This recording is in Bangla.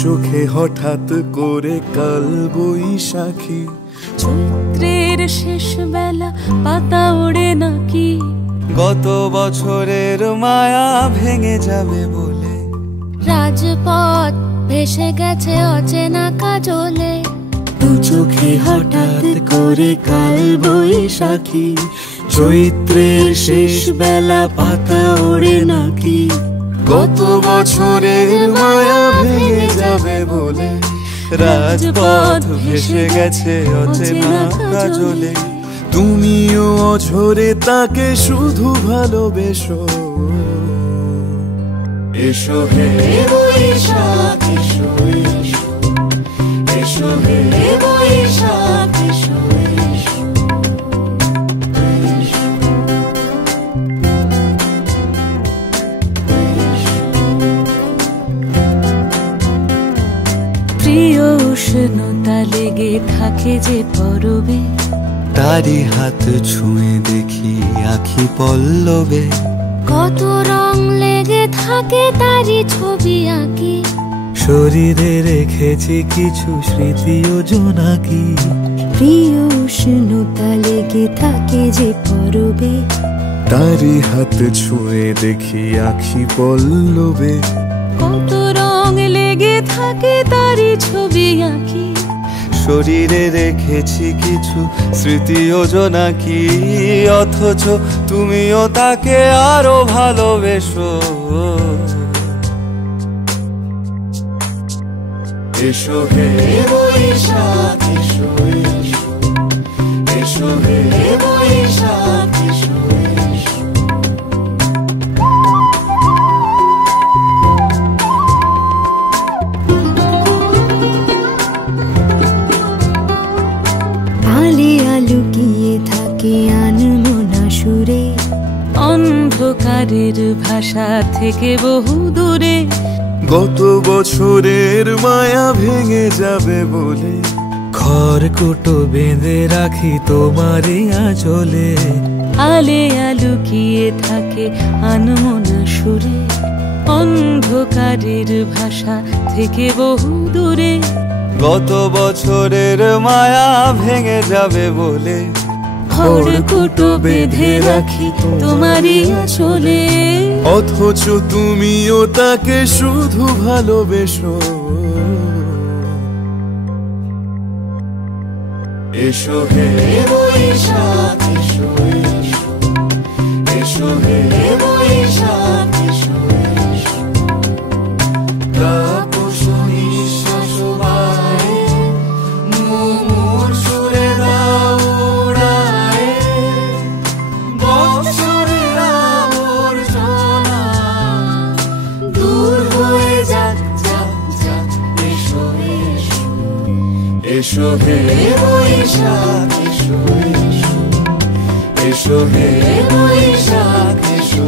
চোখে হঠাৎ করে কাল বৈশাখী, চৈত্রের শেষ বেলা পাতা ওড়ে নাকি, গত বছরের মায়া ভেঙে যাবে বলে, রাজপথ ভেসে গেছে অচেনা কাজলে, দু চোখে হঠাৎ করে কাল বৈশাখী, চৈত্রের শেষ বেলা পাতা ওড়ে নাকি, গত বছরের মায়া ভেঙে যাবে বলে, রাজপথ ভেসে গেছে অচেনা কাজলে। তুমিও অঝরে তাকে শুধু ভালোবেসো, এসো হে বৈশাখ এসো এসো, এসো হে বৈশাখ এসো এসো। প্রিয় উষ্ণতা লেগে থাকে যে পরবে, তারি হাত ছুঁয়ে দেখি আখি পল্লবে, কত রং লেগে থাকে তারি ছবি আঁকি, শরীরে রেখেছি কিছু স্মৃতি ও জোনাকি। প্রিয় উষ্ণতা লেগে থাকে যে পরবে, তারি হাত ছুঁয়ে দেখি আখি পল্লবে, কত রং লেগে থাকে তারি ছবি আঁকি, শরীরে রেখেছি কিছু স্মৃতি ও জোনাকি। অথচ তুমিও তাকে আরো ভালোবেসো, এসো হে বৈশাখ এসো এসো, এসো হে বৈশাখ এসো এসো। আলিয়া লুকিয়ে থাকে আনমনা সুরে, অন্ধকারের ভাষা থেকে বহু দূরে, গত বছরের মায়া ভেঙে যাবে বলে, খড়কুটো বেঁধে রাখি তোমারই আঁচলে। আলিয়া লুকিয়ে থাকে আনমনা সুরে, অন্ধকারের ভাষা থেকে বহু দূরে, গত বছরের মায়া ভেঙে যাবে বলে, খড়কুটো বেঁধে রাখি তোমারই আঁচলে। অথচ তুমিও তাকে শুধু ভালোবেসো, এসো হে বৈশাখ এসো এসো, এসো হে বৈশাখ এসো এসো। তাপস নিঃশ্বাস বায়ে, মুমুর সুরে দাও উড়ায়ে, বৎসরের আবর্জনা দূর হয়ে যাক যাক যাক, এসো এসো, এসো হে বৈশাখ এসো এসো, এসো হে বৈশাখ এসো।